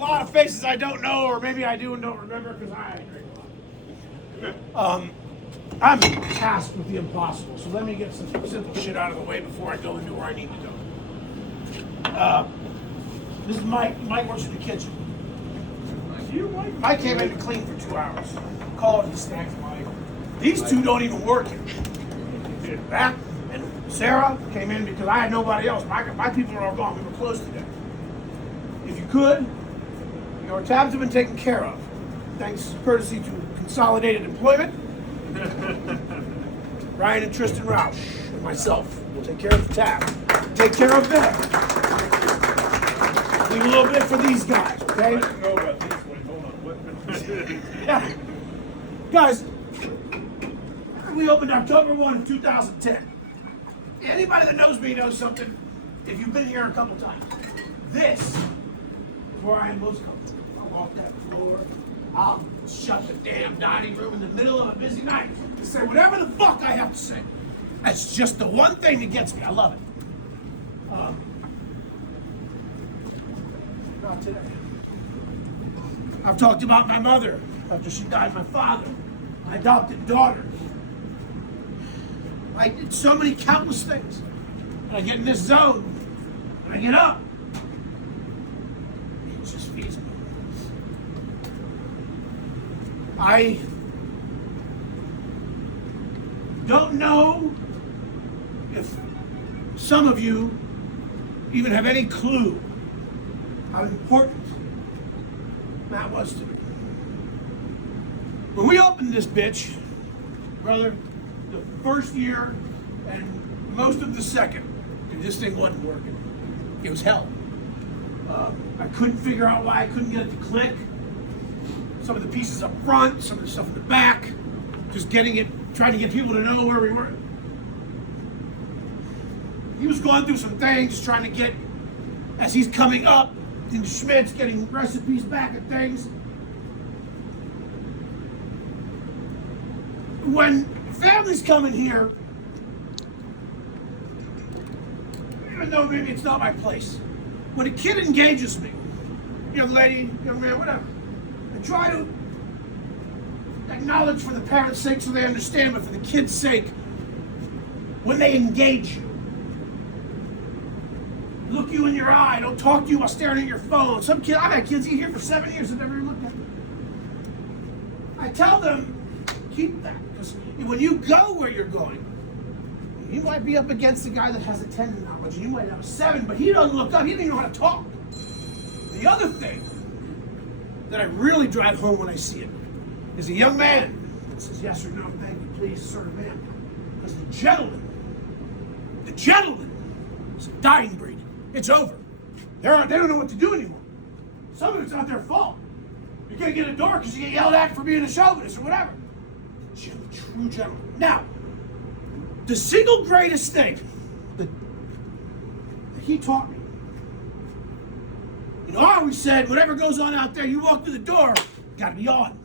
A lot of faces I don't know, or maybe I do and don't remember because I drink a lot. I'm tasked with the impossible, so let me get some simple shit out of the way before I go into where I need to go. This is Mike. Mike works in the kitchen. Mike came in to clean for 2 hours. Call it the snacks, Mike. These two don't even work here. That and Sarah came in because I had nobody else. My people are all gone. We were closed today. If you could, your tabs have been taken care of. Thanks courtesy to Consolidated Employment. Ryan and Tristan Roush and myself will take care of the tab. Take care of them. Leave a little bit for these guys, okay? I didn't know about this one. Hold on. Yeah. Guys, we opened October 1, 2010. Anybody that knows me knows something. If you've been here a couple times, this is where I am most comfortable. I'll walk that floor. I'll shut the damn dining room in the middle of a busy night to say whatever the fuck I have to say. That's just the one thing that gets me. I love it. Not today. I've talked about my mother after she died, my father, my adopted daughter. I did so many countless things. And I get in this zone, and I get up. It just feeds me. I don't know if some of you even have any clue how important that was to me. When we opened this bitch, brother, the first year and most of the second, this thing wasn't working. It was hell. I couldn't figure out why I couldn't get it to click. Some of the pieces up front, some of the stuff in the back, just trying to get people to know where we were. He was going through some things, trying to get, as he's coming up into Schmidt's, getting recipes back and things. When families come in here, even though maybe it's not my place, when a kid engages me, young lady, young man, whatever, I try to acknowledge for the parents' sake so they understand, but for the kids' sake, when they engage you, look you in your eye, don't talk to you while staring at your phone. Some kid, I've had kids eat here for 7 years, I've never even looked at them. I tell them, keep that, because when you go where you're going, you might be up against a guy that has a 10 knowledge, and you might have a 7, but he doesn't look up, he doesn't even know how to talk. The other thing that I really drive home when I see it is a young man that says yes or no, thank you, please, sir, ma'am. Because the gentleman is a dying breed. It's over. They don't know what to do anymore. Some of it's not their fault. You can't get a door because you get yelled at for being a chauvinist or whatever. True gentleman. Now, the single greatest thing that he taught me, I always said, whatever goes on out there, you walk through the door, gotta be on.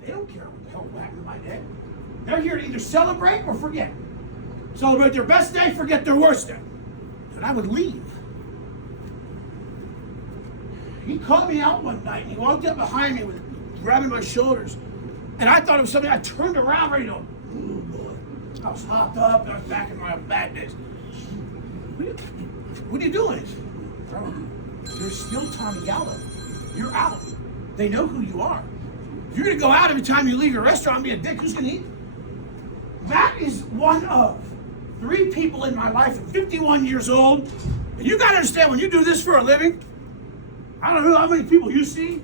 They don't care what the hell happened to my day. They're here to either celebrate or forget. Celebrate their best day, forget their worst day. And I would leave. He called me out one night, and he walked up behind me with grabbing my shoulders. And I thought it was something. I turned around ready to, oh boy. I was hopped up, and I was back in my bad days. What are you doing? Bro, you're still Tommy Gallo. You're out. They know who you are. If you're gonna go out every time you leave your restaurant and be a dick, who's gonna eat? That is one of 3 people in my life. I'm 51 years old. And you gotta understand, when you do this for a living, I don't know how many people you see,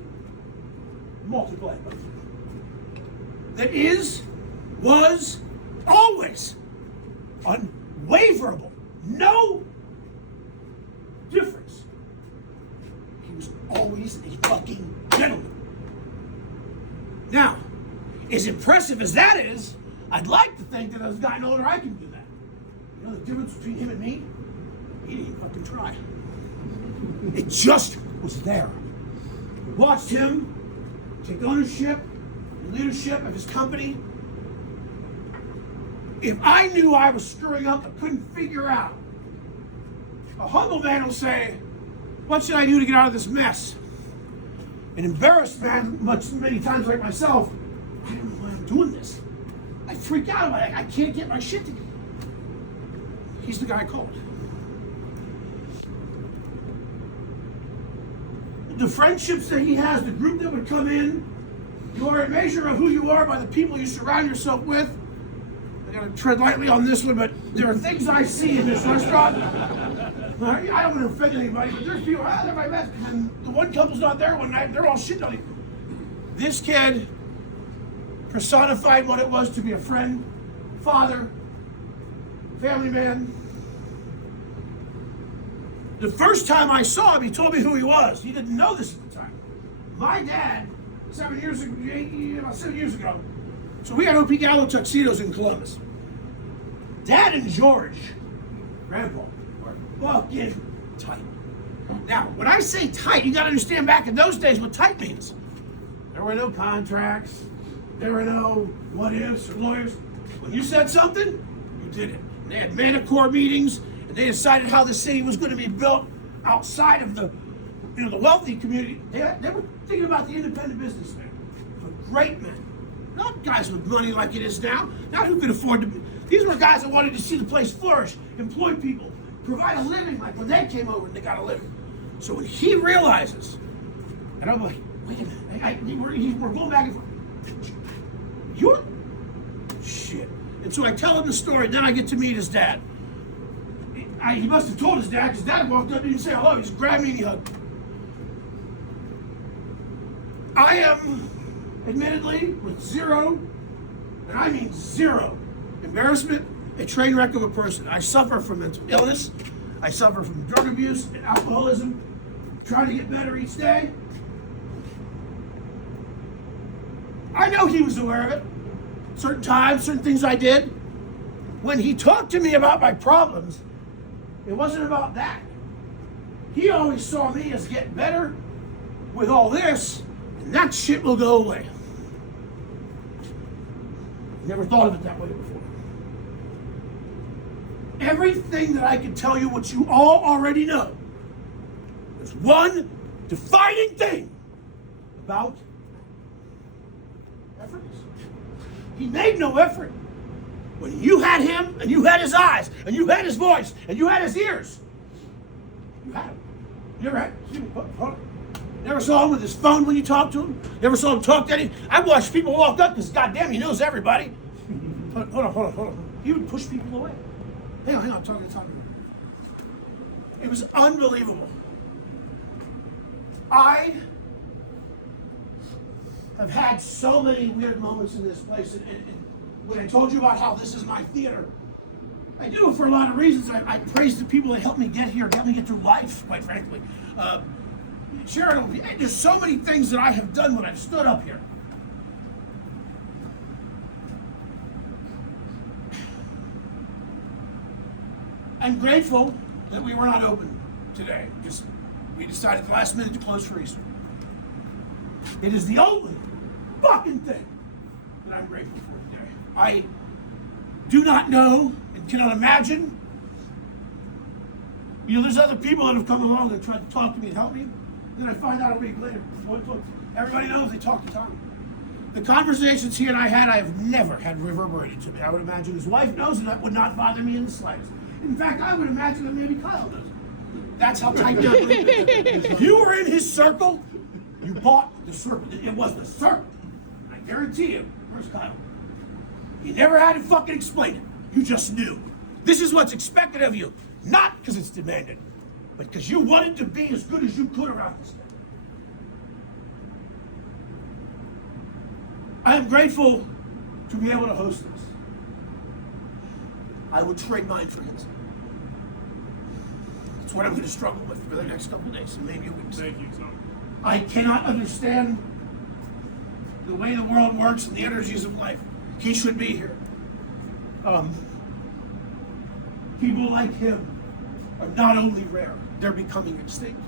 multiply. That was always unwaverable. No difference. He was always a fucking gentleman. Now, as impressive as that is, I'd like to think that as I've gotten older, I can do that. You know the difference between him and me? He didn't even fucking try. It just was there. I watched him take ownership and leadership of his company. If I knew I was screwing up and couldn't figure out, a humble man will say, what should I do to get out of this mess? An embarrassed man, many times like myself, I don't know why I'm doing this. I freak out about it. I can't get my shit together. He's the guy I called. The friendships that he has, the group that would come in, you are a measure of who you are by the people you surround yourself with. I gotta tread lightly on this one, but there are things I see in this restaurant. I don't want to offend anybody, but there's people, they're my best. And the one couple's not there one night, they're all shitting on him. This kid personified what it was to be a friend, father, family man. The first time I saw him, he told me who he was. He didn't know this at the time. My dad, 7 years ago, so we had OP Gallo tuxedos in Columbus. Dad and George, Grandpa, were fucking tight. Now, when I say tight, you gotta understand back in those days what tight means. There were no contracts. There were no what ifs or lawyers. When you said something, you did it. And they had Manticore meetings, and they decided how the city was going to be built outside of the wealthy community. They were thinking about the independent businessman, but great men, not guys with money like it is now. Not who could afford to. These were guys that wanted to see the place flourish, employ people, provide a living like when they came over and they got a living. So when he realizes, and I'm like, wait a minute, we're going back and forth. You're shit. And so I tell him the story, then I get to meet his dad. He must have told his dad, because dad walked up and didn't say hello, he just grabbed me and he hugged me. I am, admittedly, with zero, and I mean zero, embarrassment, a train wreck of a person. I suffer from mental illness, I suffer from drug abuse and alcoholism, trying to get better each day. I know he was aware of it. Certain times, certain things I did. When he talked to me about my problems, it wasn't about that. He always saw me as getting better with all this, and that shit will go away. Never thought of it that way before. Everything that I can tell you, what you all already know, there's one defining thing about effort. He made no effort. When you had him, and you had his eyes, and you had his voice, and you had his ears, you had him. You never saw him with his phone when you talked to him. Never saw him talk to any. I watched people walk up because, goddamn, he knows everybody. Hold on. He would push people away. Hang on, I'm talking. It was unbelievable. I have had so many weird moments in this place, and when I told you about how this is my theater, I do it for a lot of reasons. I praise the people that helped me get here, helped me get through life, quite frankly. Charitable, there's so many things that I have done when I've stood up here. I'm grateful that we were not open today. We decided at the last minute to close for Easter. It is the only fucking thing that I'm grateful for today. I do not know and cannot imagine. There's other people that have come along and tried to talk to me and help me. Then I find out a week later. Everybody knows they talk to Tommy. The conversations he and I had, I have never had reverberated to me. I would imagine his wife knows, and that would not bother me in the slightest. In fact, I would imagine that maybe Kyle does. That's how tight that group is. If you were in his circle, you bought the circle. It was the circle. I guarantee you. Where's Kyle? He never had to fucking explain it. You just knew. This is what's expected of you. Not because it's demanded, but because you wanted to be as good as you could around this guy. I am grateful to be able to host this. I would trade mine for his. That's what I'm going to struggle with for the next couple of days, and maybe a week. Thank you, Tom. I cannot understand the way the world works and the energies of life. He should be here. People like him are not only rare, they're becoming extinct.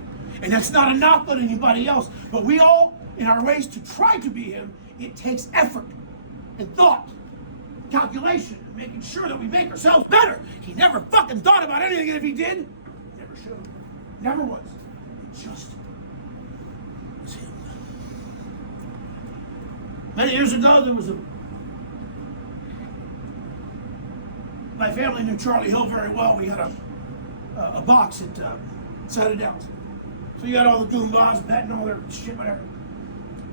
And that's not a knock on anybody else, but we all, in our ways to try to be him, it takes effort and thought, calculation, and making sure that we make ourselves better. He never fucking thought about anything, and if he did, he never should have. Never was. It just was him. Many years ago, there was my family knew Charlie Hill very well. We had a box at Sada Downs. So you got all the Goombas betting all their shit, whatever.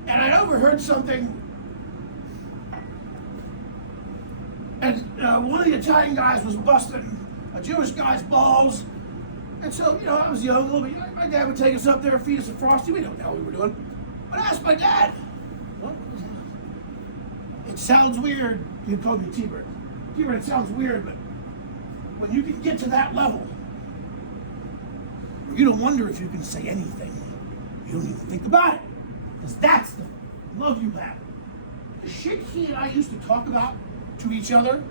And I overheard something. And one of the Italian guys was busting a Jewish guy's balls. And so, you know, I was young, a little bit. My dad would take us up there, feed us a Frosty. We don't know what we were doing. But I asked my dad, what was that? It sounds weird. He called me T-Bird. T-Bird, it sounds weird, but when you can get to that level, you don't wonder if you can say anything. You don't even think about it. Because that's the love you have. The shit he and I used to talk about to each other.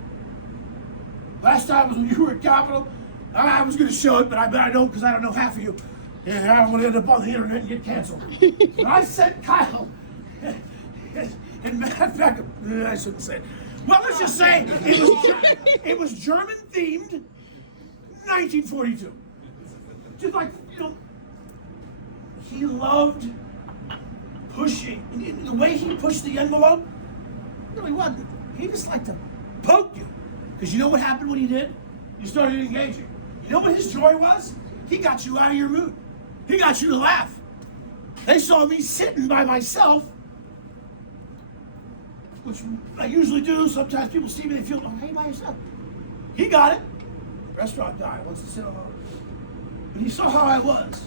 Last time was when you were at Capitol. I was going to show it, but I bet I don't because I don't know half of you. And I want to end up on the internet and get canceled. But I sent Kyle and Matt Beckham. I shouldn't say it. Well, let's just say it was German themed, 1942. Just like, you know, he loved pushing. And the way he pushed the envelope, no, he wasn't. He just liked to poke you. Because you know what happened when he did? You started engaging. You know what his joy was? He got you out of your mood. He got you to laugh. They saw me sitting by myself, which I usually do. Sometimes people see me, they feel, oh, hey, by yourself. He got it. Restaurant guy wants to sit alone. But he saw how I was.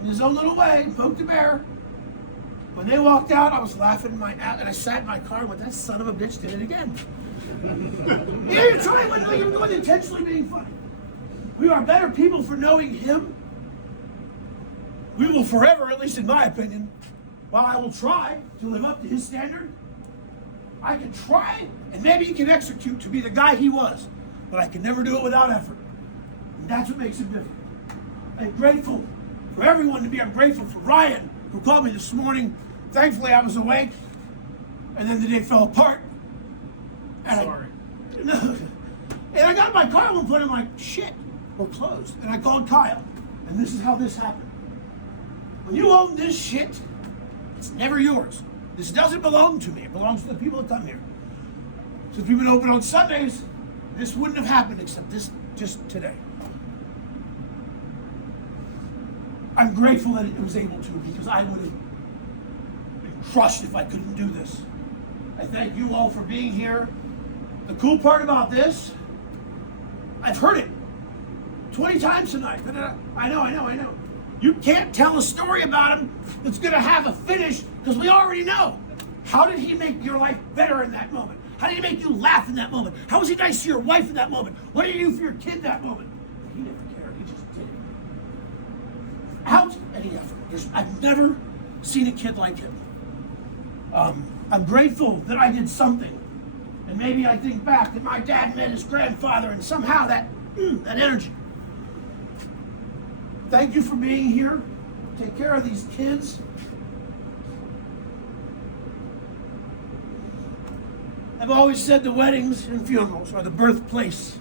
In his own little way, poked the bear. When they walked out, I was laughing my ass, and I sat in my car and went, that son of a bitch did it again. Yeah, you're trying, like you're doing intentionally being funny. We are better people for knowing him. We will forever, at least in my opinion, while I will try to live up to his standard, I can try and maybe he can execute to be the guy he was, but I can never do it without effort. And that's what makes him different. I'm grateful for everyone to be. I'm grateful for Ryan, who called me this morning. Thankfully, I was awake, and then the day fell apart. And Sorry. And I got in my car at one point, I'm like, shit, we're closed. And I called Kyle, and this is how this happened. When you own this shit, it's never yours. This doesn't belong to me. It belongs to the people that come here. Since we've been open on Sundays, this wouldn't have happened except this just today. I'm grateful that it was able to, because I would have been crushed if I couldn't do this. I thank you all for being here. The cool part about this, I've heard it 20 times tonight. I know. You can't tell a story about him that's going to have a finish because we already know. How did he make your life better in that moment? How did he make you laugh in that moment? How was he nice to your wife in that moment? What did he do for your kid that moment? He never cared. He just did it. Without any effort. I've never seen a kid like him. I'm grateful that I did something. And maybe I think back that my dad met his grandfather and somehow that energy. Thank you for being here. Take care of these kids. I've always said the weddings and funerals are the birthplace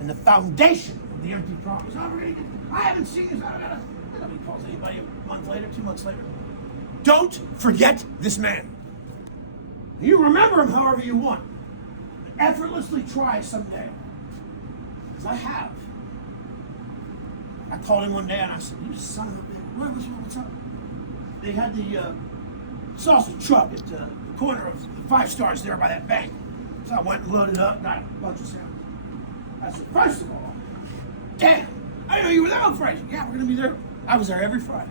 and the foundation of the empty promise. I haven't seen this. Nobody calls anybody a month later, 2 months later. Don't forget this man. You remember him however you want. Effortlessly try someday. Because I have. I called him one day and I said, you son of a bitch, what's up? They had the sausage truck at the corner of the 5 Stars there by that bank. So I went and loaded up, got a bunch of sandwiches. I said, first of all, damn, I didn't know you were there on Friday. Yeah, we're going to be there. I was there every Friday.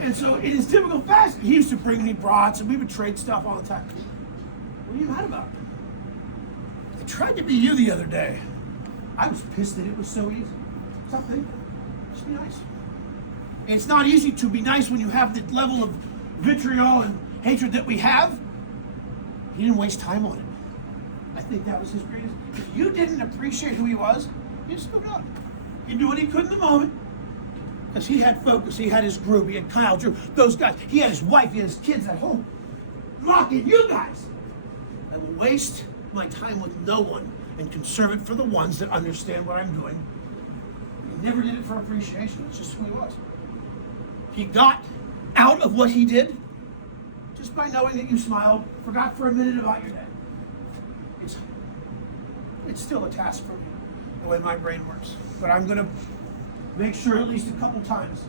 And so in his typical fashion, he used to bring me brats and we would trade stuff all the time. What are you mad about? I tried to be you the other day. I was pissed that it was so easy. Something. Just be nice. It's not easy to be nice when you have the level of vitriol and hatred that we have. He didn't waste time on it. I think that was his greatest. If you didn't appreciate who he was, you just moved on. He did what he could in the moment. Because he had focus, he had his group, he had Kyle, Drew, those guys. He had his wife, he had his kids at home. Rocking you guys. I will waste my time with no one and conserve it for the ones that understand what I'm doing. He never did it for appreciation. It's just who he was. He got out of what he did just by knowing that you smiled, forgot for a minute about your day. It's still a task for me, the way my brain works. But I'm gonna make sure at least a couple times.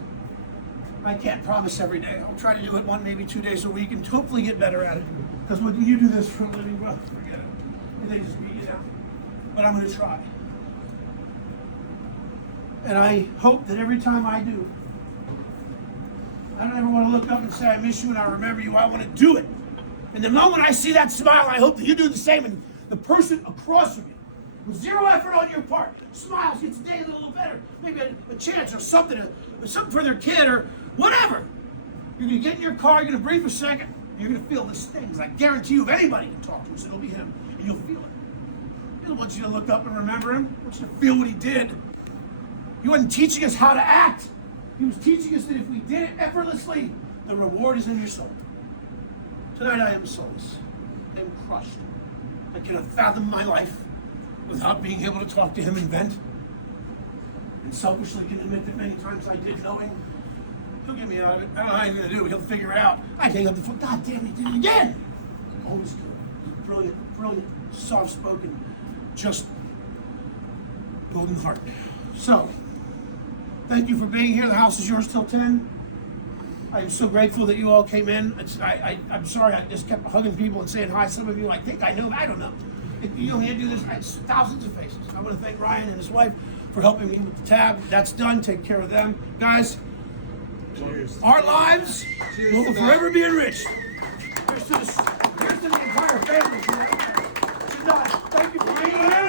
I can't promise every day. I'll try to do it 1, maybe 2 days a week and hopefully get better at it. Because when you do this for a living, well, forget it. And they just beat you down. But I'm gonna try. And I hope that every time I do, I don't ever want to look up and say I miss you and I remember you. I want to do it. And the moment I see that smile, I hope that you do the same. And the person across from you, with zero effort on your part, smiles, gets the day a little better. Maybe a chance or something for their kid or whatever. You're going to get in your car, you're going to breathe for a second, and you're going to feel this thing. Because I guarantee you, if anybody can talk to us, it'll be him. And you'll feel it. He doesn't want you to look up and remember him. He wants you to feel what he did. He wasn't teaching us how to act. He was teaching us that if we did it effortlessly, the reward is in your soul. Tonight I am soulless. I am crushed. I cannot fathom my life without being able to talk to him and vent. And selfishly can admit that many times I did, knowing he'll get me out of it. I don't know how he's going to do it. He'll figure it out. I hang up the phone. God damn, he did it again. Always good. Brilliant, soft-spoken, just golden heart. So, thank you for being here. The house is yours till 10. I'm so grateful that you all came in. I'm sorry I just kept hugging people and saying hi. Some of you, I think I know. I don't know. You know me, I do this. It's thousands of faces. I want to thank Ryan and his wife for helping me with the tab. That's done. Take care of them. Guys, cheers. Our lives will forever be enriched. Here's to the entire family. Thank you for being here.